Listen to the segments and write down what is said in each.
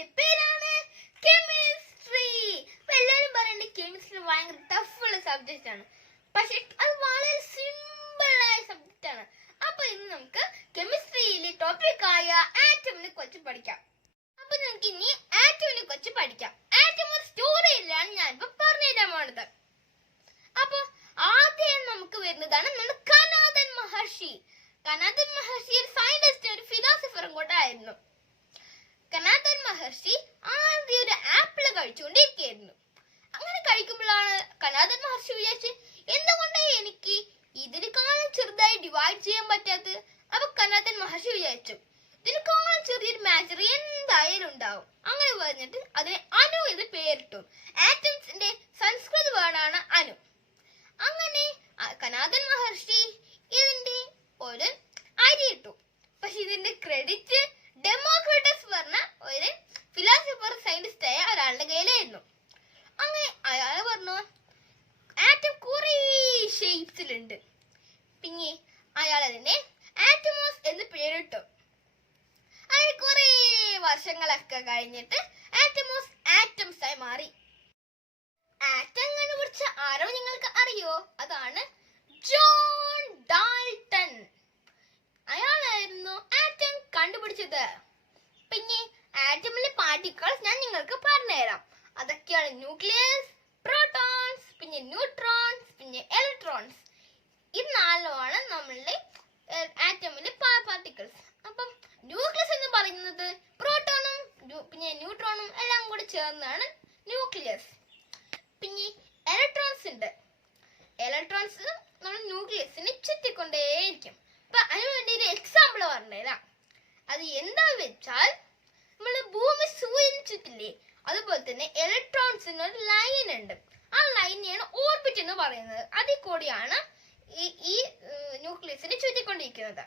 ടോപ്പിക്കിന്റെ പേരാണ് കെമിസ്ട്രി അപ്പൊ എല്ലാരും പറയുന്നത് കെമിസ്ട്രി ഭയങ്കര ടഫുള്ള സബ്ജക്റ്റ് ആണ്. പക്ഷെ അത് വളരെ സിമ്പിൾ ആയ സബ്ജക്റ്റ് ആണ്. അപ്പൊ ഇന്ന് നമുക്ക് കെമിസ്ട്രിയിലെ ടോപ്പിക് ആയ ആറ്റമിനെ കുറിച്ച് പഠിക്കാം. അപ്പൊ നമുക്ക് ഇനി ആറ്റമിനെ കുറിച്ച് പഠിക്കാം. ആറ്റം ഒരു സ്റ്റോറിയിലാണ് ഞാൻ ഇപ്പൊ പറഞ്ഞുതരാൻ പോണത്. അപ്പൊ ആദ്യം നമുക്ക് വരുന്നതാണ് നമ്മുടെ കനാദൻ മഹർഷി. കനാദൻ മഹർഷി ഒരു സയന്റിസ്റ്റ് ഒരു ഫിലോസഫറും കൂടെ ആയിരുന്നു. കനാദൻ മഹർഷി ആദ്യം ഒരു ആപ്പിൾ കഴിച്ചുകൊണ്ടിരിക്കുകയായിരുന്നു. അങ്ങനെ കഴിക്കുമ്പോഴാണ് കനാദൻ മഹർഷി വിചാരിച്ച് എന്തുകൊണ്ട് എനിക്ക് ഇതിനേക്കാളും ചെറുതായി ഡിവൈഡ് ചെയ്യാൻ പറ്റാത്തത്? അപ്പൊ കനാദൻ മഹർഷി വിചാരിച്ചു ഇതിനേക്കാളും ചെറിയൊരു മാച്ചർ എന്തായാലും ഉണ്ടാവും. അങ്ങനെ പറഞ്ഞിട്ട് അതിനെ അനു എന്ന് പേരിട്ടു. ആറ്റംസിന്റെ സംസ്കൃത വേർഡാണ് അനു. അങ്ങനെ കനാദൻ മഹർഷി ഇതിന്റെ ഒരു അരി ഇട്ടു. പക്ഷെ ഇതിന്റെ ക്രെഡിറ്റ് ഡെമോക്രിറ്റസ് പറഞ്ഞ ഒരു ഫിലോസഫർ സയന്റിസ്റ്റ് ആയ ഒരാളുടെ കയ്യിലായിരുന്നു അങ്ങനെ അയാൾ പറഞ്ഞു ആറ്റം കുറേ ഷേപ്സിലുണ്ട് പിന്നെ അയാൾ അതിനെ ആറ്റമോസ് എന്ന് പേരിട്ടു. അങ്ങനെ കുറേ വർഷങ്ങളൊക്കെ കഴിഞ്ഞിട്ട് ആറ്റമോസ് ആറ്റംസ് ആയി മാറി. ആറ്റം കണ്ടുപിടിച്ച ആരോ നിങ്ങൾക്ക് അറിയോ? അതാണ് ജോൺ ഡാൾട്ടൺ. അയാളായിരുന്നു ആറ്റം കണ്ടുപിടിച്ചത്. പിന്നെ ആറ്റമിലെ പാർട്ടിക്കിൾസ് ഞാൻ നിങ്ങൾക്ക് പറഞ്ഞുതരാം. അതൊക്കെയാണ് ന്യൂക്ലിയസ് പ്രോട്ടോൺസ് പിന്നെ ന്യൂട്രോൺസ് പിന്നെ ഇലക്ട്രോൺസ്. ഇത് നാലുമാണ് നമ്മളുടെ ആറ്റമിലെ പാർട്ടിക്കിൾസ് അപ്പം ന്യൂക്ലിയസ് എന്ന് പറയുന്നത് പ്രോട്ടോണും പിന്നെ ന്യൂട്രോണും എല്ലാം കൂടി ചേർന്നാണ് ന്യൂക്ലിയസ് പിന്നെ ഇലക്ട്രോൺസ് ഉണ്ട്. ഇലക്ട്രോൺസ് നമ്മൾ ന്യൂക്ലിയസിനെ ചുറ്റിക്കൊണ്ടേയിരിക്കും. അപ്പൊ അതിന് വേണ്ടി ഒരു എക്സാമ്പിൾ പറഞ്ഞുതരാം. അത് എന്താ വെച്ചാൽ നമ്മൾ ഭൂമി സൂര്യന് ചുറ്റില്ലേ അതുപോലെ തന്നെ ഇലക്ട്രോൺസിന് ഒരു ലൈൻ ഉണ്ട്. ആ ലൈനെയാണ് ഓർബിറ്റ് എന്ന് പറയുന്നത്. അതിൽ കൂടിയാണ് ഈ ഈ ന്യൂക്ലിയസിനെ ചുറ്റിക്കൊണ്ടിരിക്കുന്നത്.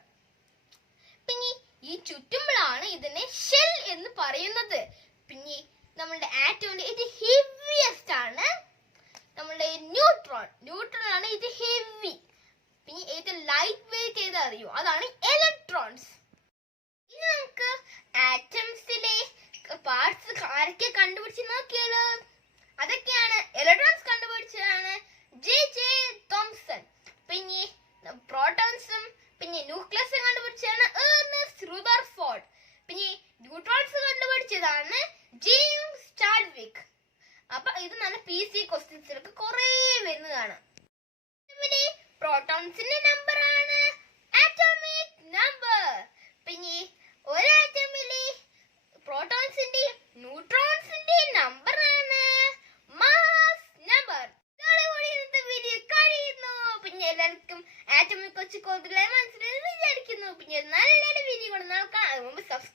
പിന്നെ ഈ ചുറ്റുമ്പോഴാണ് ഇതിനെ ഷെൽ എന്ന് പറയുന്നത്. പിന്നെ നമ്മളുടെ ആറ്റോമിന്റെ ഇത് ഹെവിയസ്റ്റ് ആണ് നമ്മളുടെ ന്യൂട്രോൺ ന്യൂട്രോൺ ആണ് ഇത് ഹെവി പിന്നെ ഏറ്റവും ലൈറ്റ് വെയിറ്റ് ചെയ്ത് അറിയോ അതാണ് ഇലക്ട്രോൺസ് ഇനി നമുക്ക് ആറ്റംസിലെ പാർട്സ് ആരൊക്കെ കണ്ടുപിടിച്ച് നോക്കിയാലോ അതൊക്കെയാണ് ഇലക്ട്രോൺസ് കണ്ടുപിടിച്ചതാണ് ജെ ജെ തോംസൺ പിന്നെ പ്രോട്ടോൺസും പിന്നെ ന്യൂക്ലിയസും കണ്ടുപിടിച്ചതാണ് ഏർണസ്റ്റ് റുദർഫോർഡ് പിന്നെ ന്യൂട്രോൺസ് കണ്ടുപിടിച്ചതാണ് ജെയിംസ് ചാഡ്വിക് അപ്പൊ ഇത് നല്ല പി സി ക്വസ്റ്റ്യൻസിലൊക്കെ കുറേ വരുന്നതാണ് പ്രോട്ടോൺസിന്റെ നമ്പർ ആണ്. ആറ്റോമിക് നമ്പർ പിന്നെ ഒരു ആറ്റമിലെ പ്രോട്ടോൺസിന്റെ ന്യൂട്രോൺസിന്റെ നമ്പർ ആണ്. മാസ് നമ്പർ ഇതോടുകൂടി വീഡിയോ കഴിയുന്നു. പിന്നെ എല്ലാവർക്കും ആറ്റോമിക് കൊച്ചു കൂടുതലായി മനസ്സിലായി വിചാരിക്കുന്നു. പിന്നെ ഒരു നല്ലൊരു വീഡിയോ കൊണ്ട് നോക്കാം സബ്സ്ക്രൈബ്